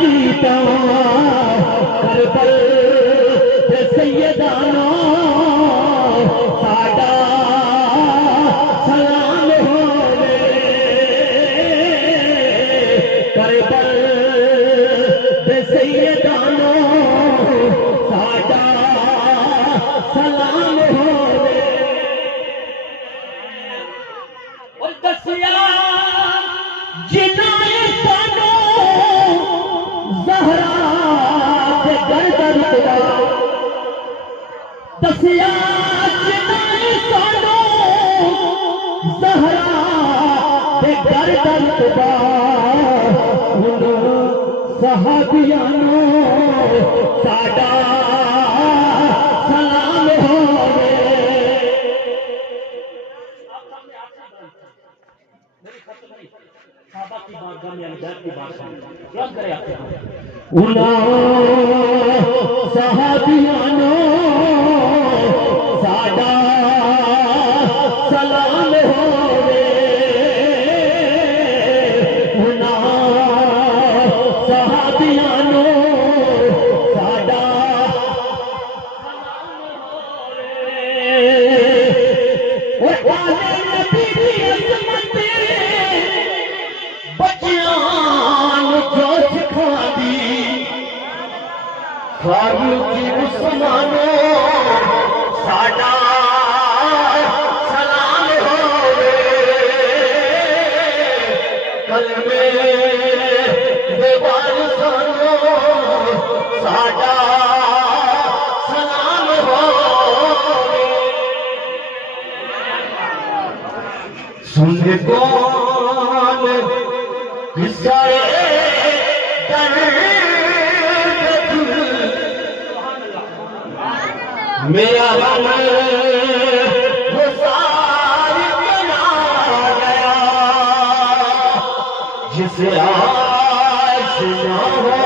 جیتا کربل تے سیدانو ساڈا سلام ہووے کربل تے سیدانو ساڈا سلام ہووے اور دسیا جنہاں سانو زہرا تے گردن دا دسیا جنہاں سانو زہرا تے گردن دا انہاں صحابیانو ساڈا سلام ہووے صحابیانو ساڈا سلام ہووے صحابیانو ساڈا والے نبی دی عظمت بچیاں جو سکھاندی فاروقی عثمانو ساڈا سلام ہووے کلمے دے وارثانو ساڈا سلام ہووے سن کون قصہ میرا غم وہ ساری بنا گیا جسے آج نہ ہو